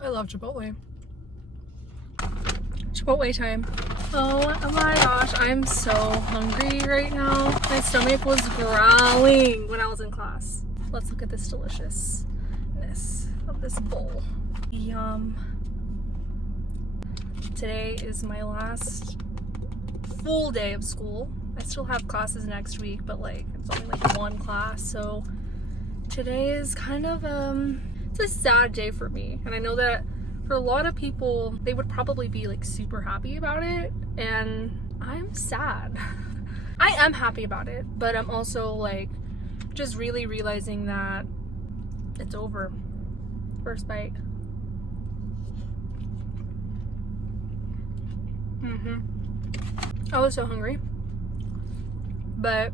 I love Chipotle. Chipotle time. Oh my gosh, I'm so hungry right now. My stomach was growling when I was in class. Let's look at this deliciousness of this bowl. Yum. Today is my last full day of school. I still have classes next week, but like it's only like one class, so today is kind of it's a sad day for me. And I know that for a lot of people, they would probably be like super happy about it, and I'm sad. I am happy about it, but I'm also like just really realizing that it's over. First bite. I was so hungry, but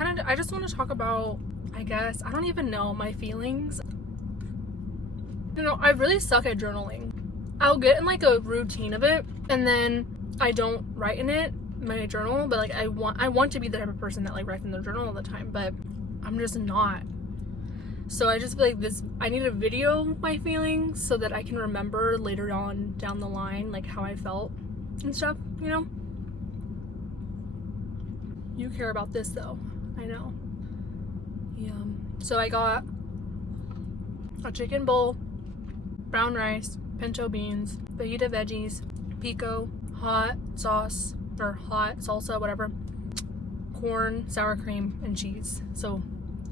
I just want to talk about, I guess, I don't even know, my feelings. You know, I really suck at journaling. I'll get in like a routine of it, and then I don't write in it, my journal, but like I want to be the type of person that like writes in their journal all the time, but I'm just not. So I just feel like I need to video my feelings so that I can remember later on down the line like how I felt and stuff, you know? You care about this though, I know. Yum. So I got a chicken bowl, brown rice, pinto beans, fajita veggies, pico, hot sauce, or hot salsa, whatever, corn, sour cream, and cheese. So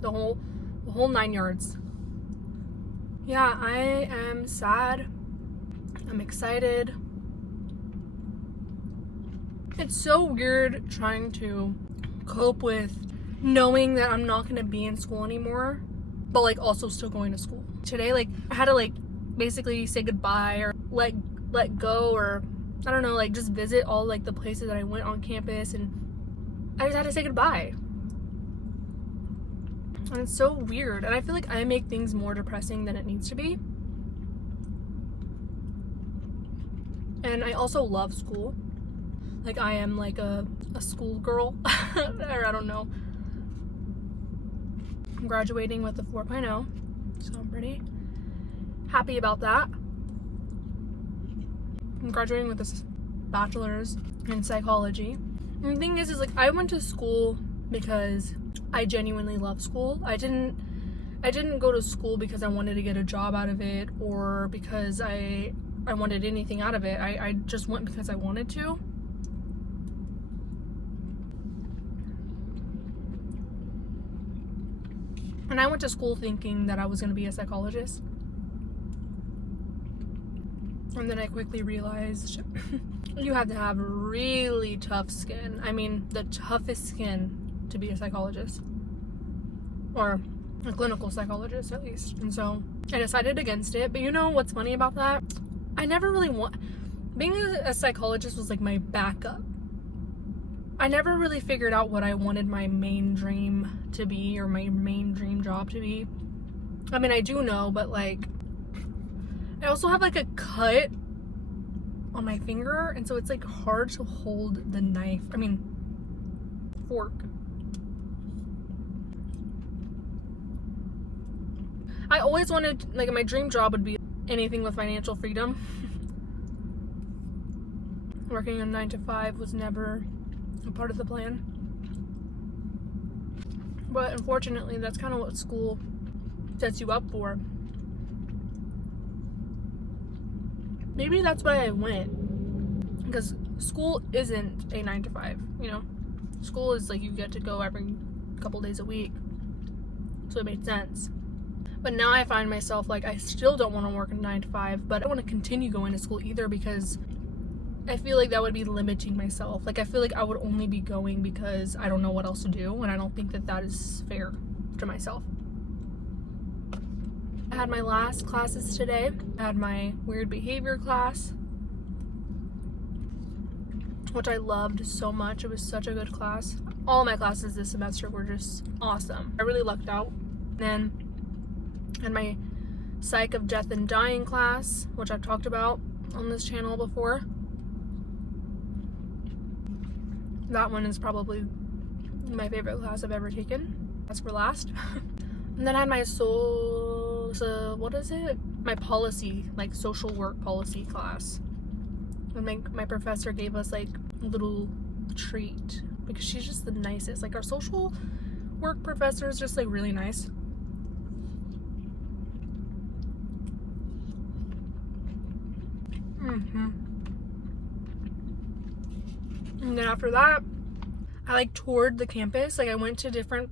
the whole 9 yards. Yeah, I am sad. I'm excited. It's so weird trying to cope with knowing that I'm not going to be in school anymore, but like also still going to school. Today, like I had to like basically say goodbye or let go, or I don't know, like just visit all like the places that I went on campus, and I just had to say goodbye. And it's so weird, and I feel like I make things more depressing than it needs to be. And I also love school. Like I am like a school girl, or I don't know. I'm graduating with a 4.0, so I'm pretty happy about that. I'm graduating with this bachelor's in psychology. And the thing is like I went to school because I genuinely love school. I didn't go to school because I wanted to get a job out of it, or because I wanted anything out of it. I just went because I wanted to. And I went to school thinking that I was going to be a psychologist. And then I quickly realized you have to have really tough skin. I mean, the toughest skin to be a psychologist, or a clinical psychologist at least. And so I decided against it. But you know what's funny about that? I never really being a psychologist was like my backup. I never really figured out what I wanted my main dream to be, or my main dream job to be. I mean, I do know, but like I also have like a cut on my finger, and so it's like hard to hold the knife. I mean, fork. I always wanted, like, my dream job would be anything with financial freedom. Working a 9 to 5 was never a part of the plan. But unfortunately, that's kind of what school sets you up for. Maybe that's why I went. Because school isn't a 9 to 5, you know? School is like you get to go every couple days a week. So it made sense. But now I find myself like I still don't want to work a 9 to 5, but I don't want to continue going to school either, because I feel like that would be limiting myself. Like I feel like I would only be going because I don't know what else to do, and I don't think that that is fair to myself. I had my last classes today. I had my weird behavior class, which I loved so much. It was such a good class. All my classes this semester were just awesome. I really lucked out. Then and my psych of death and dying class, which I've talked about on this channel before. That one is probably my favorite class I've ever taken. That's for last. And then I had my what is it? my policy, like social work policy class. And my professor gave us like a little treat because she's just the nicest. Like our social work professor is just like really nice. And then after that, I like toured the campus. Like I went to different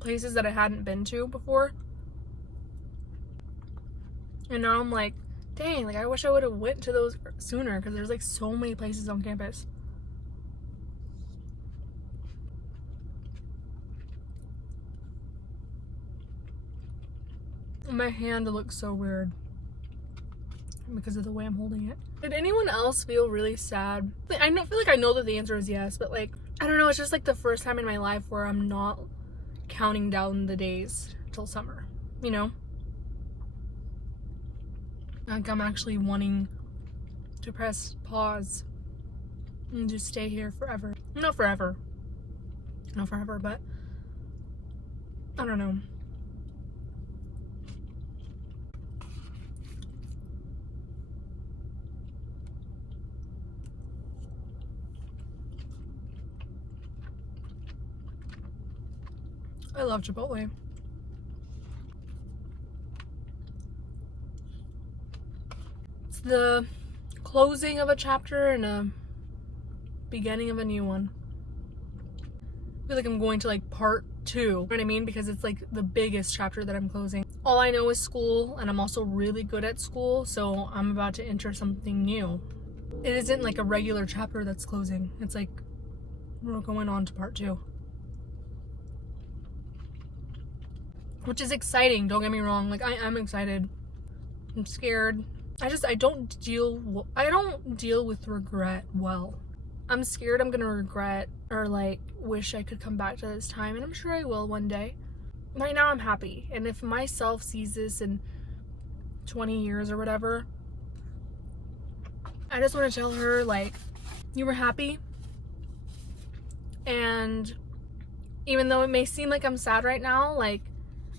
places that I hadn't been to before. And now I'm like, dang, like I wish I would have went to those sooner because there's like so many places on campus. My hand looks so weird because of the way I'm holding it. Did anyone else feel really sad? I feel like I know that the answer is yes, but like, I don't know, it's just like the first time in my life where I'm not counting down the days till summer, you know? Like I'm actually wanting to press pause and just stay here forever. Not forever, but I don't know. I love Chipotle. It's the closing of a chapter and a beginning of a new one. I feel like I'm going to like part 2, you know what I mean? Because it's like the biggest chapter that I'm closing. All I know is school, and I'm also really good at school, so I'm about to enter something new. It isn't like a regular chapter that's closing. It's like we're going on to part 2. Which is exciting, don't get me wrong. Like I am excited. I'm scared. I don't deal with regret well. I'm scared I'm gonna regret or like wish I could come back to this time, and I'm sure I will one day. Right now I'm happy, and if myself sees this in 20 years or whatever, I just want to tell her like, you were happy, and even though it may seem like I'm sad right now, like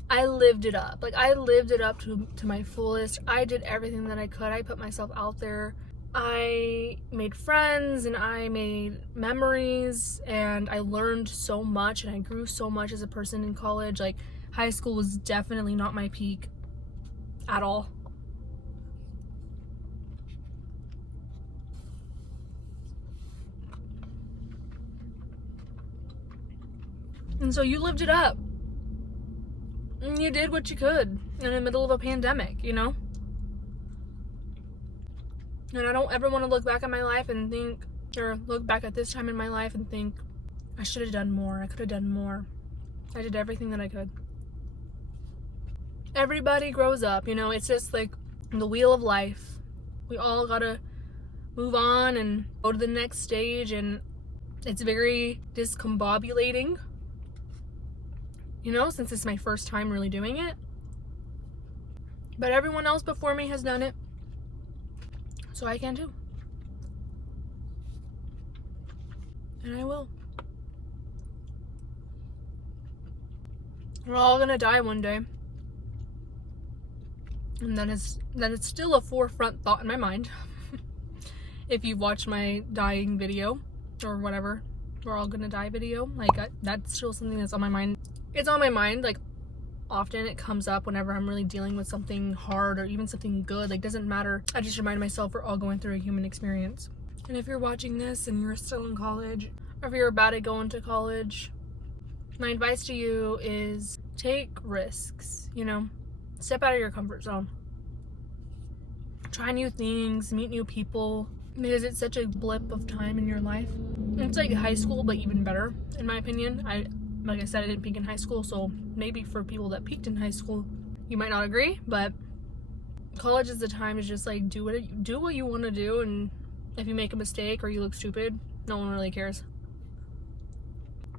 I lived it up. Like I lived it up to my fullest. I did everything that I could. I put myself out there. I made friends and I made memories, and I learned so much, and I grew so much as a person in college. Like high school was definitely not my peak at all. And so you lived it up. And you did what you could in the middle of a pandemic, you know? And I don't ever want to look back at my life and think, or look back at this time in my life and think, I should have done more. I could have done more. I did everything that I could. Everybody grows up, you know? It's just like the wheel of life. We all gotta move on and go to the next stage, and it's very discombobulating. You know, since it's my first time really doing it. But everyone else before me has done it. So I can too. And I will. We're all gonna die one day. And that is still a forefront thought in my mind. If you've watched my dying video or whatever, we're all gonna die video, like that's still something that's on my mind. It's on my mind, like often it comes up whenever I'm really dealing with something hard or even something good. Like doesn't matter. I just remind myself we're all going through a human experience. And if you're watching this and you're still in college, or if you're about to go into college, my advice to you is take risks, you know? Step out of your comfort zone. Try new things, meet new people, because it's such a blip of time in your life. It's like high school, but even better, in my opinion. Like I said, I didn't peak in high school, so maybe for people that peaked in high school, you might not agree, but college is the time to just like do what you want to do, and if you make a mistake or you look stupid, no one really cares.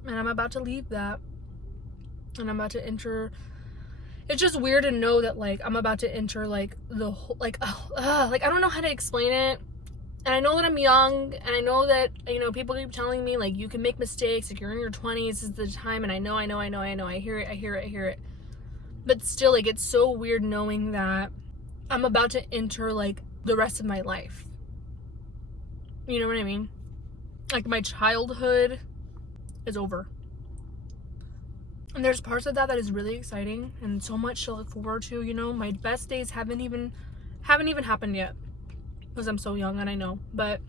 And I'm about to leave that, and I'm about to enter. It's just weird to know that like I'm about to enter like the whole like like I don't know how to explain it. And I know that I'm young, and I know that, you know, people keep telling me, like, you can make mistakes, like, you're in your 20s, this is the time, and I know, I hear it. But still, like, it's so weird knowing that I'm about to enter like the rest of my life. You know what I mean? Like my childhood is over. And there's parts of that is really exciting and so much to look forward to, you know. My best days haven't even happened yet because I'm so young and I know. But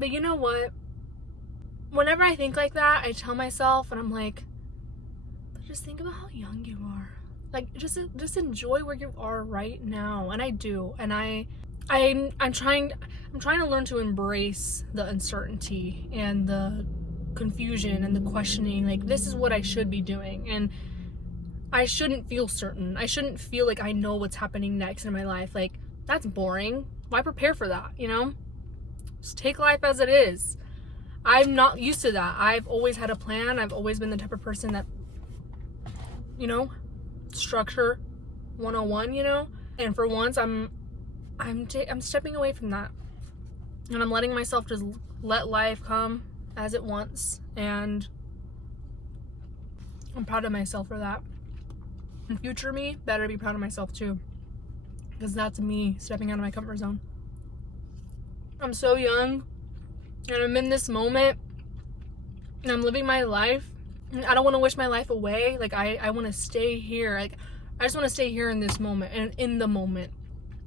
you know what? Whenever I think like that, I tell myself and I'm like, but just think about how young you are. Like just enjoy where you are right now. And I do. And I'm trying to learn to embrace the uncertainty and the confusion and the questioning. Like, this is what I should be doing, and I shouldn't feel certain. I shouldn't feel like I know what's happening next in my life. Like, that's boring. Why prepare for that, you know? Just take life as it is. I'm not used to that. I've always had a plan. I've always been the type of person that, you know, structure 101, you know? And for once I'm stepping away from that. And I'm letting myself just let life come as it wants, and I'm proud of myself for that. And future me better be proud of myself too, because that's me stepping out of my comfort zone. I'm so young and I'm in this moment and I'm living my life, and I don't want to wish my life away. Like I want to stay here. Like I just want to stay here in this moment and in the moment.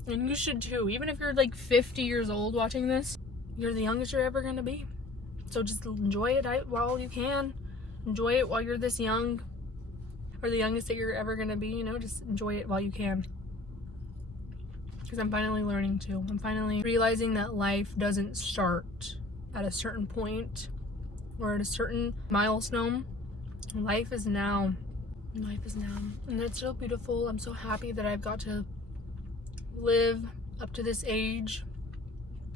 And you should too. Even if you're like 50 years old watching this, you're the youngest you're ever going to be. So just enjoy it while you can. Enjoy it while you're this young, or the youngest that you're ever going to be, you know, just enjoy it while you can. Because I'm finally learning to. I'm finally realizing that life doesn't start at a certain point or at a certain milestone. Life is now. Life is now. And it's so beautiful. I'm so happy that I've got to live up to this age,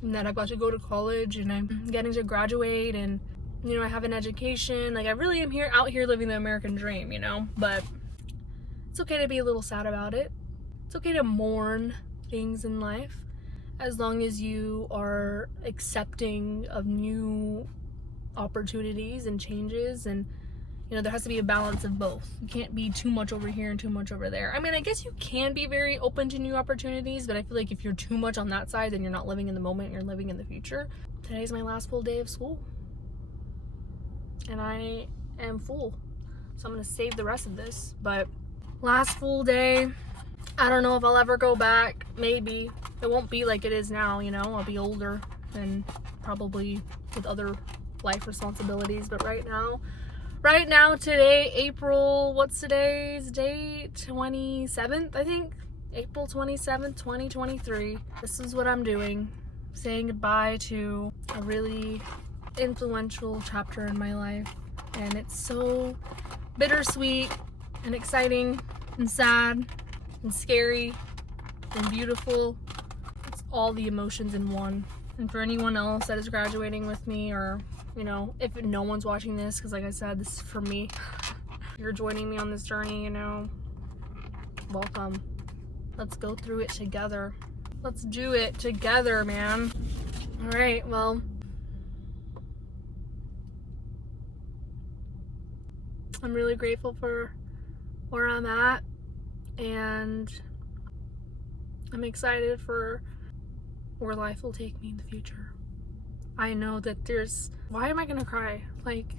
and that I've got to go to college, and I'm getting to graduate, and you know, I have an education. Like I really am out here living the American dream, you know. But it's okay to be a little sad about it. It's okay to mourn things in life, as long as you are accepting of new opportunities and changes. And you know, there has to be a balance of both. You can't be too much over here and too much over there. I mean, I guess you can be very open to new opportunities, but I feel like if you're too much on that side, then you're not living in the moment, you're living in the future. Today's my last full day of school, and I am full. So I'm gonna save the rest of this, but last full day. I don't know if I'll ever go back. Maybe. It won't be like it is now, you know. I'll be older and probably with other life responsibilities, but right now, today, April, what's today's date? 27th, I think. April 27th, 2023. This is what I'm doing. Saying goodbye to a really influential chapter in my life. And it's so bittersweet and exciting and sad and scary and beautiful. It's all the emotions in one. And for anyone else that is graduating with me, or you know, if no one's watching this, because like I said, this is for me. You're joining me on this journey, you know, welcome. Let's go through it together. Let's do it together, man. All right, well, I'm really grateful for where I'm at, and I'm excited for where life will take me in the future. I know that why am I gonna cry? Like,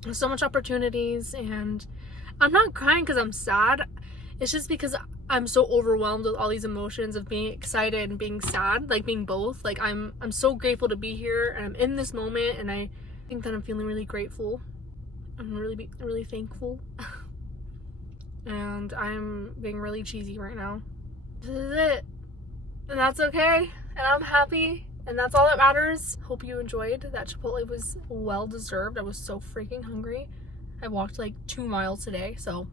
there's so much opportunities, and I'm not crying because I'm sad. It's just because I'm so overwhelmed with all these emotions of being excited and being sad, like being both. Like I'm so grateful to be here, and I'm in this moment, and I think that I'm feeling really grateful. I'm really thankful. And I'm being really cheesy right now. This is it. And that's okay. And I'm happy. And that's all that matters. Hope you enjoyed. That Chipotle was well deserved. I was so freaking hungry. I walked like 2 miles today, so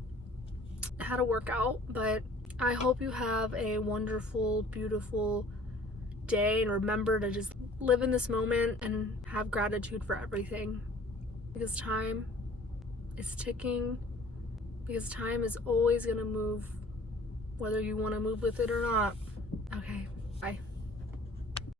I had a workout. But I hope you have a wonderful, beautiful day. And remember to just live in this moment and have gratitude for everything. Because time is ticking. Because time is always going to move, whether you want to move with it or not. Okay, bye.